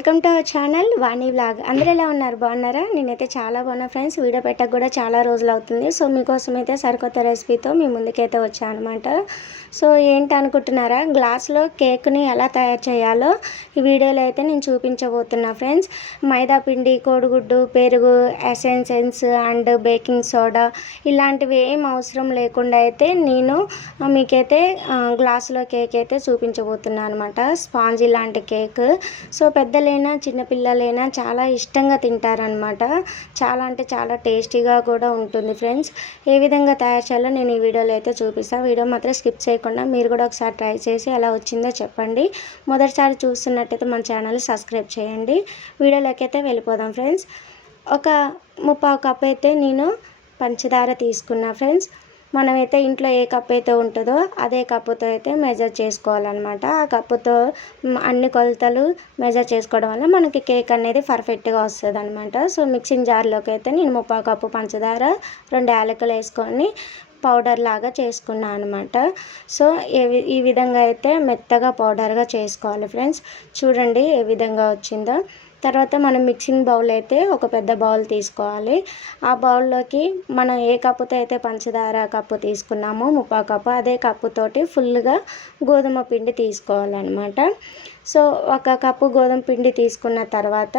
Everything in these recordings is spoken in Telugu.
Welcome to our channel Vani vlog. అందరూ ఎలా ఉన్నారు? బాగున్నారా? నేనైతే చాలా బాగున్నా ఫ్రెండ్స్. వీడియో పెట్టక కూడా చాలా రోజులు అవుతుంది. సో మీకోసం అయితే సరికొత్త రెసిపీతో మీ ముందుకైతే వచ్చాను అనమాట. సో ఏంటి అనుకుంటున్నారా? గ్లాస్లో కేక్ని ఎలా తయారు చేయాలో ఈ వీడియోలో అయితే నేను చూపించబోతున్నా ఫ్రెండ్స్. మైదా పిండి, కోడిగుడ్డు, పెరుగు, ఎసెన్సెన్స్ అండ్ బేకింగ్ సోడా ఇలాంటివి ఏం అవసరం లేకుండా అయితే నేను మీకైతే గ్లాసులో కేక్ అయితే చూపించబోతున్నాను అనమాట. స్పాంజీ లాంటి కేక్. సో పెద్దలైనా చిన్నపిల్లలైనా చాలా ఇష్టంగా తింటారనమాట. చాలా అంటే చాలా టేస్టీగా కూడా ఉంటుంది ఫ్రెండ్స్. ఏ విధంగా తయారు చేయాలో నేను ఈ వీడియోలో అయితే చూపిస్తాను. వీడియో మాత్రం స్కిప్ చేయకుండా మీరు కూడా ఒకసారి ట్రై చేసి ఎలా వచ్చిందో చెప్పండి. మొదటిసారి చూస్తున్నట్టయితే మన ఛానల్ సబ్స్క్రైబ్ చేయండి. వీడియోలోకి అయితే వెళ్ళిపోదాం ఫ్రెండ్స్. ఒక 3/4 కప్ అయితే నేను పంచదార తీసుకున్నా ఫ్రెండ్స్. మనమైతే ఇంట్లో ఏ కప్ అయితే ఉంటుందో అదే కప్పుతో అయితే మెజర్ చేసుకోవాలన్నమాట. ఆ కప్పుతో అన్ని కొలతలు మెజర్ చేసుకోవడం వల్ల మనకి కేక్ అనేది పర్ఫెక్ట్గా వస్తుంది అనమాట. సో మిక్సింగ్ జార్లోకి అయితే నేను 3/4 కప్పు పంచదార, 2 యాలకులు వేసుకొని పౌడర్ లాగా చేసుకున్నాను అనమాట. సో ఈ విధంగా అయితే మెత్తగా పౌడర్గా చేసుకోవాలి ఫ్రెండ్స్. చూడండి ఏ విధంగా వచ్చిందో. తర్వాత మనం మిక్సింగ్ బౌల్ అయితే ఒక పెద్ద బౌల్ తీసుకోవాలి. ఆ బౌల్లోకి మనం ఏ కప్పుతో అయితే పంచదార కప్పు తీసుకున్నామో 3/4 కప్పు, అదే కప్పుతోటి ఫుల్గా గోధుమ పిండి తీసుకోవాలన్నమాట. సో 1 కప్పు గోధుమ పిండి తీసుకున్న తర్వాత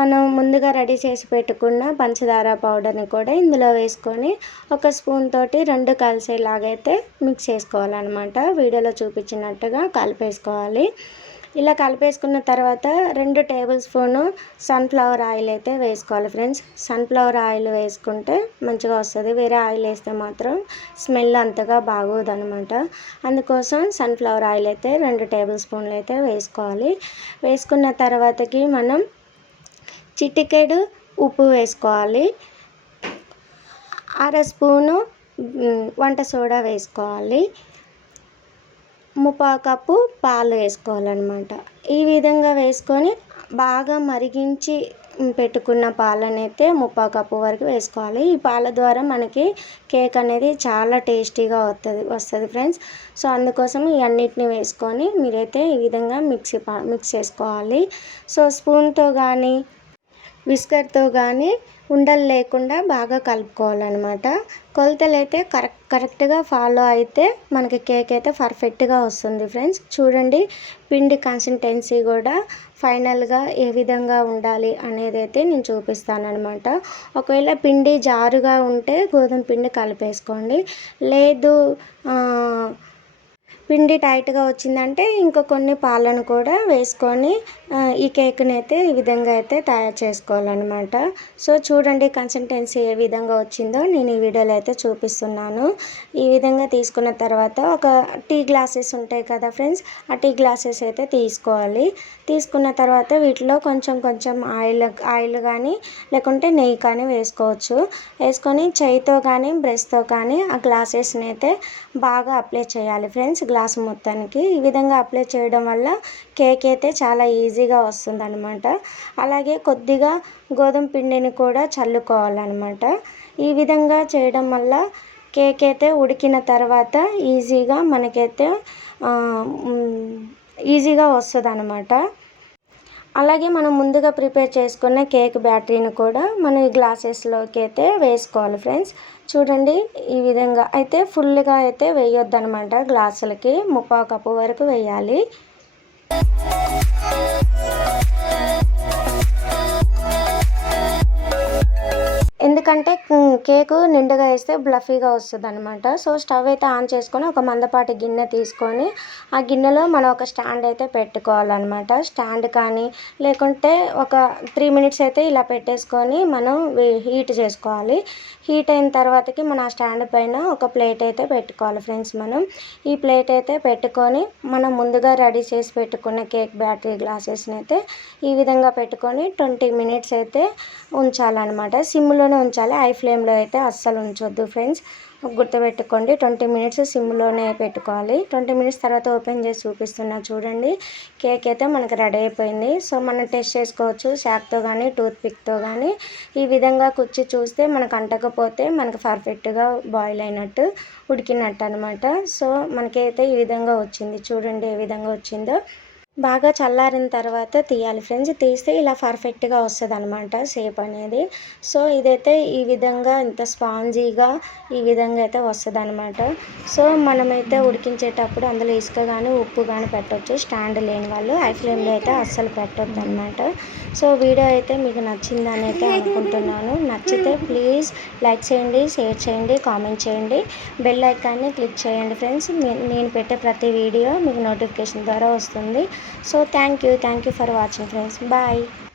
మనం ముందుగా రెడీ చేసి పెట్టుకున్న పంచదార పౌడర్ని కూడా ఇందులో వేసుకొని ఒక స్పూన్ తోటి 2 కలిసేలాగైతే మిక్స్ చేసుకోవాలన్నమాట. వీడియోలో చూపించినట్టుగా కలిపేసుకోవాలి. ఇలా కలిపేసుకున్న తర్వాత 2 టేబుల్ స్పూను సన్ఫ్లవర్ ఆయిల్ అయితే వేసుకోవాలి ఫ్రెండ్స్. సన్ఫ్లవర్ ఆయిల్ వేసుకుంటే మంచిగా వస్తుంది. వేరే ఆయిల్ వేస్తే మాత్రం స్మెల్ అంతగా బాగోదు అనమాట. అందుకోసం సన్ఫ్లవర్ ఆయిల్ అయితే 2 టేబుల్ స్పూన్లు అయితే వేసుకోవాలి. వేసుకున్న తర్వాతకి మనం చిటికెడు ఉప్పు వేసుకోవాలి. 1/2 స్పూను వంట సోడా వేసుకోవాలి. 3/4 కప్పు పాలు వేసుకోవాలన్నమాట. ఈ విధంగా వేసుకొని బాగా మరిగించి పెట్టుకున్న పాలనైతే 3/4 కప్పు వరకు వేసుకోవాలి. ఈ పాల ద్వారా మనకి కేక్ అనేది చాలా టేస్టీగా వస్తుంది ఫ్రెండ్స్. సో అందుకోసం ఈ అన్నిటిని వేసుకొని మీరైతే ఈ విధంగా మిక్స్ చేసుకోవాలి. సో స్పూన్తో కానీ విస్కర్తో కానీ ఉండలు లేకుండా బాగా కలుపుకోవాలన్నమాట. కొలతలు అయితే కరెక్ట్గా ఫాలో అయితే మనకి కేక్ అయితే పర్ఫెక్ట్గా వస్తుంది ఫ్రెండ్స్. చూడండి పిండి కన్సిస్టెన్సీ కూడా ఫైనల్గా ఏ విధంగా ఉండాలి అనేది అయితే నేను చూపిస్తానమాట. ఒకవేళ పిండి జారుగా ఉంటే గోధుమ పిండి కలిపేసుకోండి. లేదు పిండి టైట్గా వచ్చిందంటే ఇంకా కొన్ని పాలను కూడా వేసుకొని ఈ కేక్ని అయితే ఈ విధంగా అయితే తయారు చేసుకోవాలన్నమాట. సో చూడండి కన్సిస్టెన్సీ ఏ విధంగా వచ్చిందో నేను ఈ వీడియోలో అయితే చూపిస్తున్నాను. ఈ విధంగా తీసుకున్న తర్వాత ఒక టీ గ్లాసెస్ ఉంటాయి కదా ఫ్రెండ్స్, ఆ టీ గ్లాసెస్ అయితే తీసుకోవాలి. తీసుకున్న తర్వాత వీటిలో కొంచెం ఆయిల్ కానీ లేకుంటే నెయ్యి కానీ వేసుకోవచ్చు. వేసుకొని చేయితో కానీ బ్రష్తో కానీ ఆ గ్లాసెస్ని అయితే బాగా అప్లై చేయాలి ఫ్రెండ్స్ గ్లాస్ మొత్తానికి. ఈ విధంగా అప్లై చేయడం వల్ల కేక్ అయితే చాలా ఈజీగా వస్తుంది అనమాట. అలాగే కొద్దిగా గోధుమ పిండిని కూడా చల్లుకోవాలన్నమాట. ఈ విధంగా చేయడం వల్ల కేక్ అయితే ఉడికిన తర్వాత మనకైతే ఈజీగా వస్తుంది అనమాట. అలాగే మనం ముందుగా ప్రిపేర్ చేసుకున్న కేక్ బ్యాటరీని కూడా మనం ఈ గ్లాసెస్లోకి అయితే వేసుకోవాలి ఫ్రెండ్స్. చూడండి ఈ విధంగా అయితే ఫుల్గా అయితే వేయొద్దు అనమాట. గ్లాసులకి 3/4 కప్పు వరకు వేయాలి. ఎందుకంటే కేకు నిండుగా వేస్తే బ్లఫీగా వస్తుంది అనమాట. సో స్టవ్ అయితే ఆన్ చేసుకొని ఒక మందపాటి గిన్నె తీసుకొని ఆ గిన్నెలో మనం ఒక స్టాండ్ అయితే పెట్టుకోవాలన్నమాట. స్టాండ్ కానీ లేకుంటే ఒక 3 మినిట్స్ అయితే ఇలా పెట్టేసుకొని మనం హీట్ చేసుకోవాలి. హీట్ అయిన తర్వాతకి మనం ఆ స్టాండ్ పైన ఒక ప్లేట్ అయితే పెట్టుకోవాలి ఫ్రెండ్స్. మనం ఈ ప్లేట్ అయితే పెట్టుకొని మనం ముందుగా రెడీ చేసి పెట్టుకున్న కేక్ బ్యాటరీ గ్లాసెస్ని అయితే ఈ విధంగా పెట్టుకొని 20 మినిట్స్ అయితే ఉంచాలన్నమాట. సిమ్లోనే ఉంచాలి, హై ఫ్లేమ్లో అయితే అస్సలు ఉంచొద్దు ఫ్రెండ్స్. గుర్తుపెట్టుకోండి 20 మినిట్స్ సిమ్లోనే పెట్టుకోవాలి. 20 మినిట్స్ తర్వాత ఓపెన్ చేసి చూపిస్తున్నా చూడండి. కేక్ అయితే మనకు రెడీ అయిపోయింది. సో మనం టెస్ట్ చేసుకోవచ్చు షాక్తో కానీ టూత్పిక్తో కానీ. ఈ విధంగా కుచ్చి చూస్తే మనకు అంటకపోతే మనకు పర్ఫెక్ట్గా బాయిల్ అయినట్టు ఉడికినట్టు అనమాట. సో మనకైతే ఈ విధంగా వచ్చింది. చూడండి ఏ విధంగా వచ్చిందో. బాగా చల్లారిన తర్వాత తీయాలి ఫ్రెండ్స్. తీస్తే ఇలా పర్ఫెక్ట్‌గా వస్తదనమాట షేప్ అనేది. సో, ఇదైతే ఈ విధంగా ఇంత స్పాంజీగా ఈ విధంగా అయితే వస్తదనమాట. సో, మనమైతే ఉడికించేటప్పుడు అందులో ఇసుక గానీ, ఉప్పు గానీ పెట్టొచ్చు. స్టాండ్ లేని వాళ్ళు హై ఫ్లేమ్‌లో అయితే అస్సలు పెట్టొద్దనమాట. సో, వీడియో అయితే మీకు నచ్చిందని అయితే అనుకుంటున్నాను. నచ్చితే ప్లీజ్ లైక్ చేయండి, షేర్ చేయండి, కామెంట్ చేయండి. బెల్ ఐకాన్ని క్లిక్ చేయండి ఫ్రెండ్స్. నేను పెట్టే ప్రతి వీడియో మీకు నోటిఫికేషన్ ద్వారా వస్తుంది. So thank you for watching friends. Bye.